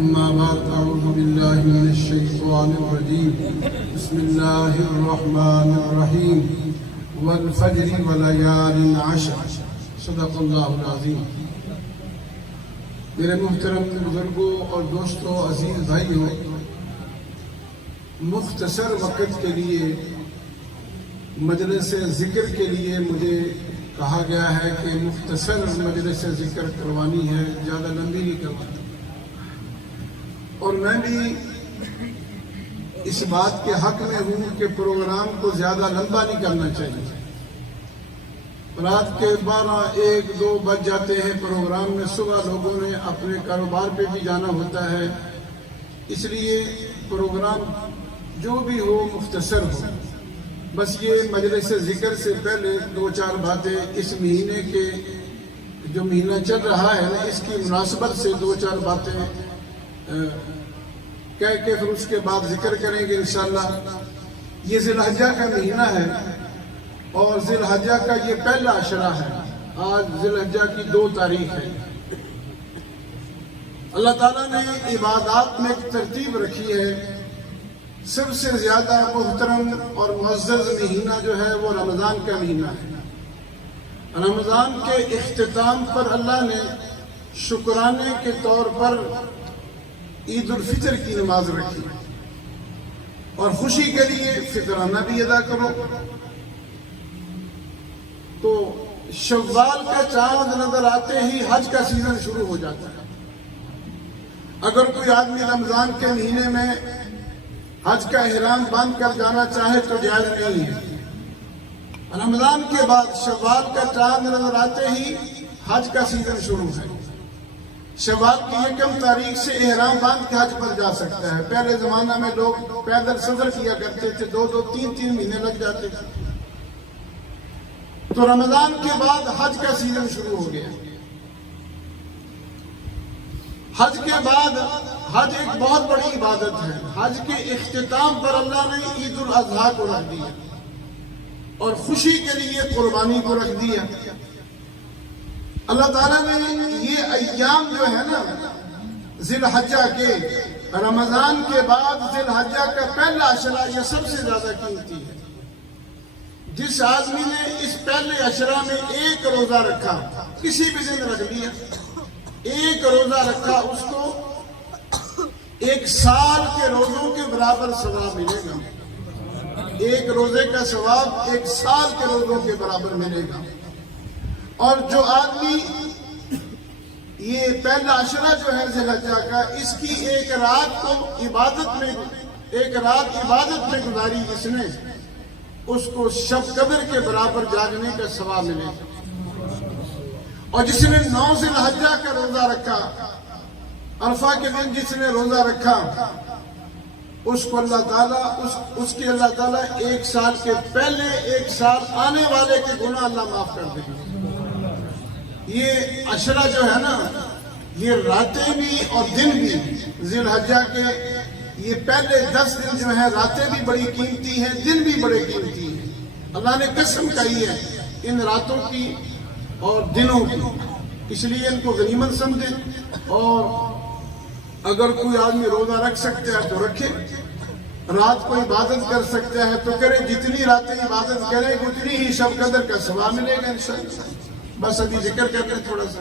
أما بعد أعوذ بالله من الشيطان الرجيم بسم الله الرحمن الرحيم والفجر وليال عشر صدق اللہ العظیم۔ میرے محترم بزرگوں اور دوستوں، عزیز بھائیوں، مختصر وقت کے لیے مجلس ذکر کے لیے مجھے کہا گیا ہے کہ مختصر مجلس ذکر کروانی ہے، زیادہ لمبی نہیں کروانی، اور میں بھی اس بات کے حق میں ہوں کہ پروگرام کو زیادہ لمبا نہیں کرنا چاہیے۔ رات کے 12، 1، 2 بج جاتے ہیں پروگرام میں، صبح لوگوں نے اپنے کاروبار پہ بھی جانا ہوتا ہے، اس لیے پروگرام جو بھی ہو مختصر ہو۔ بس یہ مجلس ذکر سے پہلے 2-4 باتیں اس مہینے کے جو مہینہ چل رہا ہے نا، اس کی مناسبت سے 2-4 باتیں کہہ کے پھر اس کے بعد ذکر کریں گے انشاءاللہ۔ یہ ذی الحجہ کا مہینہ ہے اور ذی الحجہ کا یہ پہلا عشرہ ہے۔ آج ذی الحجہ کی 2 تاریخ ہے۔ اللہ تعالیٰ نے عبادات میں ایک ترتیب رکھی ہے۔ سب سے زیادہ محترم اور معزز مہینہ جو ہے وہ رمضان کا مہینہ ہے۔ رمضان کے اختتام پر اللہ نے شکرانے کے طور پر عید الفطر کی نماز رکھی، اور خوشی کے لیے فطرانہ بھی ادا کرو۔ تو شوال کا چاند نظر آتے ہی حج کا سیزن شروع ہو جاتا ہے۔ اگر کوئی آدمی رمضان کے مہینے میں حج کا احرام باندھ کر جانا چاہے تو جائز نہیں ہے۔ رمضان کے بعد شوال کا چاند نظر آتے ہی حج کا سیزن شروع ہے۔ شوال کی 1 تاریخ سے احرام باندھ کے حج پر جا سکتا ہے۔ پہلے زمانہ میں لوگ پیدل سفر کیا کرتے تھے، 2-2، 3-3 مہینے لگ جاتے تھے۔ تو رمضان کے بعد حج کا سیزن شروع ہو گیا۔ حج کے بعد حج ایک بہت بڑی عبادت ہے۔ حج کے اختتام پر اللہ نے عید الاضحیٰ کو رکھ دیا اور خوشی کے لیے قربانی کو رکھ دیا۔ اللہ تعالیٰ نے یہ ایام جو ہے نا ذی الحجہ کے، رمضان کے بعد ذی الحجہ کا پہلا عشرہ، یہ سب سے زیادہ قیمتی ہے۔ جس آدمی نے اس پہلے عشرہ میں 1 روزہ رکھا، کسی بھی دن رکھ لیا، 1 روزہ رکھا، اس کو 1 سال کے روزوں کے برابر ثواب ملے گا۔ 1 روزے کا ثواب 1 سال کے روزوں کے برابر ملے گا۔ اور جو آدمی یہ پہلا عشرہ جو ہے ذی الحجہ کا، اس کی 1 رات کو عبادت میں گزاری جس نے، اس کو شب قدر کے برابر جاگنے کا ثواب ملے گا۔ اور جس نے 9 ذی الحجہ کا روزہ رکھا، عرفہ کے دن جس نے روزہ رکھا، اس کو اللہ تعالیٰ 1 سال کے پہلے 1 سال آنے والے کے گناہ اللہ معاف کر دے گا۔ یہ عشرہ جو ہے نا، یہ راتیں بھی اور دن بھی، ذی الحجہ کے یہ پہلے 10 دن جو ہیں، راتیں بھی بڑی قیمتی ہیں، دن بھی بڑے قیمتی ہیں۔ اللہ نے قسم کہی ہے ان راتوں کی اور دنوں کی، اس لیے ان کو غنیمت سمجھیں۔ اور اگر کوئی آدمی روزہ رکھ سکتا ہے تو رکھے، رات کو عبادت کر سکتا ہے تو کرے، جتنی راتیں عبادت کرے اتنی ہی شب قدر کا ثواب ملے گا انشاءاللہ۔ بس ابھی ذکر کرتے ہیں تھوڑا سا۔